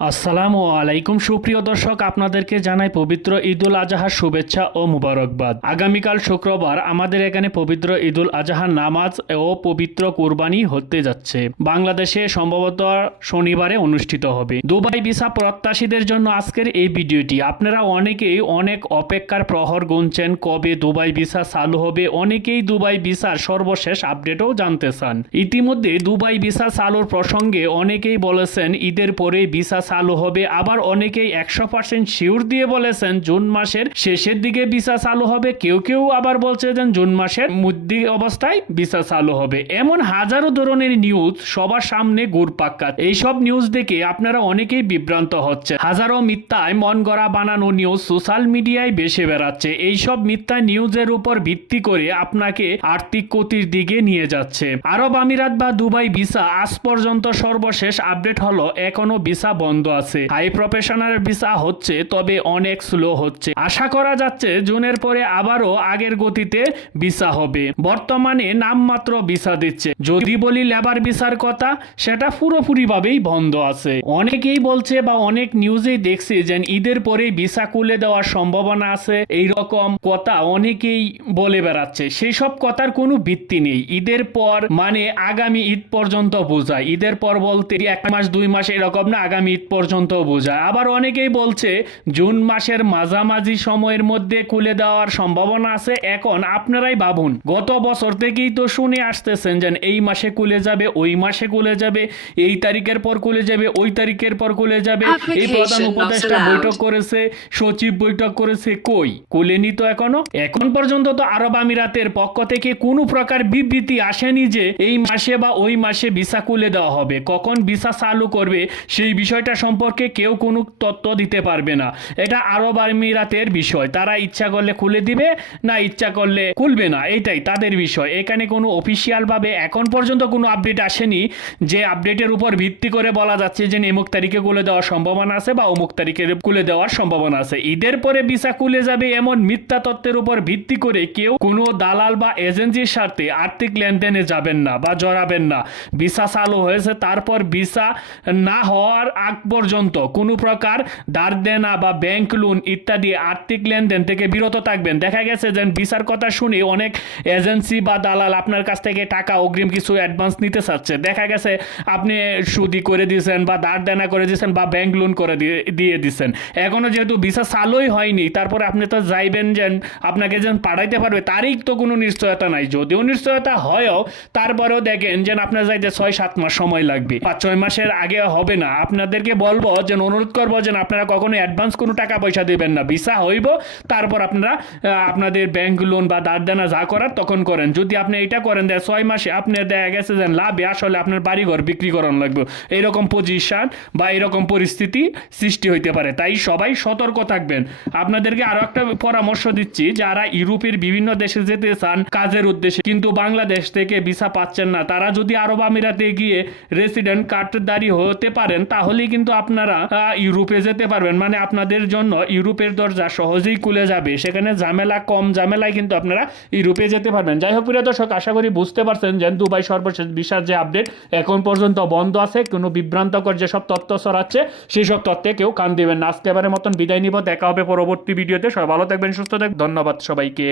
আসসালামু আলাইকুম সুপ্রিয় দর্শক, আপনাদেরকে জানাই পবিত্র ঈদুল আজহার শুভেচ্ছা ও মুবারকবাদ। আগামীকাল শুক্রবার আমাদের এখানে পবিত্র ঈদুল আজহার নামাজ ও পবিত্র কুরবানি হতে যাচ্ছে। বাংলাদেশে সম্ভবত শনিবারে অনুষ্ঠিত হবে। দুবাই ভিসা প্রত্যাশীদের জন্য আজকের এই ভিডিওটি। আপনারা অনেকেই অনেক অপেক্ষার প্রহর গুনছেন কবে দুবাই ভিসা চালু হবে। অনেকেই দুবাই ভিসার সর্বশেষ আপডেটও জানতে চান। ইতিমধ্যে দুবাই ভিসা চালুর প্রসঙ্গে অনেকেই বলেছেন ঈদের পরে ভিসা চালু হবে, আবার অনেকেই 100% শিওর দিয়ে বলেছেন জুন মাসের শেষের দিকে ভিসা চালু হবে। কেউ কেউ আবার বলছে যে জুন মাসের মধ্যে অবস্থায় ভিসা চালু হবে। এমন হাজারো ধরনের নিউজ সবার সামনে ঘুরপাক্কা। এইসব নিউজ দেখে আপনারা অনেকেই বিভ্রান্ত হচ্ছে। হাজারো মিথ্যায় মন গড়া বানানো নিউজ সোশ্যাল মিডিয়ায় বেশি বেড়াচ্ছে। এইসব মিথ্যা নিউজের উপর ভিত্তি করে আপনাকে আর্থিক ক্ষতির দিকে নিয়ে যাচ্ছে। আরব আমিরাত বা দুবাই ভিসা আজ পর্যন্ত সর্বশেষ আপডেট হলো এখনো ভিসা বন্ধ আছে। হাই প্রফেশনাল ভিসা হচ্ছে, তবে অনেক স্লো হচ্ছে। আশা করা যাচ্ছে জুনের পরে আবারও আগের গতিতে ভিসা হবে। বর্তমানে নামমাত্র ভিসা দিচ্ছে। যদি বলি লেবার ভিসার কথা, সেটা পুরোপুরি ভাবেই বন্ধ আছে। অনেকেই বলছে বা অনেক নিউজেই দেখছি যে ঈদের পরে ভিসা খুলে দেওয়ার সম্ভাবনা আছে, এইরকম কথা অনেকেই বলে বেড়াচ্ছে। সেই সব কথার কোনো ভিত্তি নেই। ঈদের পর মানে আগামী ঈদ পর্যন্ত বোঝায়। ঈদের পর বলতে 1 মাস 2 মাস এরকম না, আগামী ঈদ পর্যন্ত বোঝায়। আবার অনেকেই বলছে জুন মাসের মাঝামাঝি সময়ের মধ্যে খুলে দেওয়ার সম্ভাবনা আছে। এখন আপনারাই ভাবুন, গত বছর থেকেই তো শুনে আসতেছেন যে এই মাসে খুলে যাবে, ওই মাসে খুলে যাবে, এই তারিখের পর খুলে যাবে, ওই তারিখের পর খুলে যাবে। এই প্রধান উপদেষ্টা বৈঠক করেছে, সচিব বৈঠক করেছে, কই খুলেনি তো এখনো। এখন পর্যন্ত তো আরব আমিরাতের পক্ষ থেকে কোনো প্রকার বিবৃতি আসেনি যে এই মাসে বা ওই মাসে ভিসা খুলে দেওয়া হবে। কখন ভিসা চালু করবে সেই বিষয়টা সম্পর্কে কেউ কোনো তথ্য দিতে পারবে না। এটা আরব আমিরাতের বিষয়। তারা ইচ্ছা করলে খুলে দিবে, না ইচ্ছা করলে খুলবে না, এটাই তাদের বিষয়। এখানে কোনো অফিসিয়াল ভাবে এখন পর্যন্ত কোনো আপডেট আসেনি যে আপডেটের উপর ভিত্তি করে বলা যাচ্ছে যে অমুক তারিখে খুলে দেওয়ার সম্ভাবনা আছে বা অমুক তারিখে খুলে দেওয়ার সম্ভাবনা আছে। ঈদের পরে ভিসা খুলে যাবে এমন মিথ্যা তথ্যের উপর ভিত্তি করে কেউ কোনো দালাল বা এজেন্সির সাথে আর্থিক লেনদেনে যাবেন না বা জড়াবেন না। ভিসা চালু হয়েছে, তারপর ভিসা না হওয়ার আগ পর্যন্ত কোনো প্রকার ধার দেনা বা ব্যাংক লোন ইত্যাদি আর্থিক লেনদেন থেকে বিরত থাকবেন। দেখা গেছে যে ভিসার কথা শুনে অনেক এজেন্সি বা দালাল আপনার কাছ থেকে টাকা অগ্রিম কিছু অ্যাডভান্স নিতে চাচ্ছে। দেখা গেছে আপনি সুদি করে দিয়েছেন বা ধার দেনা করে দিয়েছেন বা ব্যাংক লোন করে দিয়ে দিচ্ছেন। এখনো যেহেতু ভিসা চালুই হয়নি, তারপরে আপনি তো যাইবেন যে আপনাকে যেন পাঠাইতে পারবে তারই তো কোনো নিশ্চয়তা নাই। যদিও নিশ্চয়তা হয়ও, তারপরেও দেখেন যে আপনার যাইতে 6-7 মাস সময় লাগবে, 5-6 মাসের আগে হবে না। আপনাদেরকে বলবো যে অনুরোধ করবো যে আপনারা কখনো অ্যাডভান্স কোনো টাকা পয়সা দেবেন না। ভিসা হইব, তারপর আপনারা আপনাদের ব্যাংক লোন বা ধার দেনা যা করার তখন করেন। যদি আপনি এটা করেন 6 মাসে আপনি দেখা গেছে যে লাভে আসলে আপনার বাড়িঘর বিক্রি করানো লাগবে, এইরকম পজিশন বা এরকম পরিস্থিতি সৃষ্টি হইতে পারে। তাই সবাই সতর্ক থাকবেন। আপনাদেরকে আরো একটা পরামর্শ দিচ্ছি, যারা ইউরোপের বিভিন্ন দেশে যেতে চান কাজের উদ্দেশ্যে কিন্তু বাংলাদেশ থেকে ভিসা পাচ্ছেন না, তারা যদি আরব আমিরাতে গিয়ে রেসিডেন্ট কার্ডধারী হতে পারেন তাহলেই কিন্তু আপনারা ইউরোপে যেতে পারবেন। মানে আপনাদের জন্য ইউরোপের দরজা সহজেই খুলে যাবে। সেখানে ঝামেলা কম, ঝামেলায় কিন্তু আপনারা ইউরোপে যেতে পারবেন। যাই হোক প্রিয় দর্শক, আশা করি বুঝতে পারছেন যে দুবাই সর্বশেষ ভিসার যে আপডেট এখন পর্যন্ত বন্ধ আছে। কোনো বিভ্রান্তকর যেসব তথ্য ছড়াচ্ছে সেই সব তথ্যে কেউ কান দিবেন না। আজকে এবারের মতন বিদায় নিব। দেখা হবে পরবর্তী ভিডিওতে। সবাই ভালো থাকবেন, সুস্থ থাকবেন। ধন্যবাদ সবাইকে।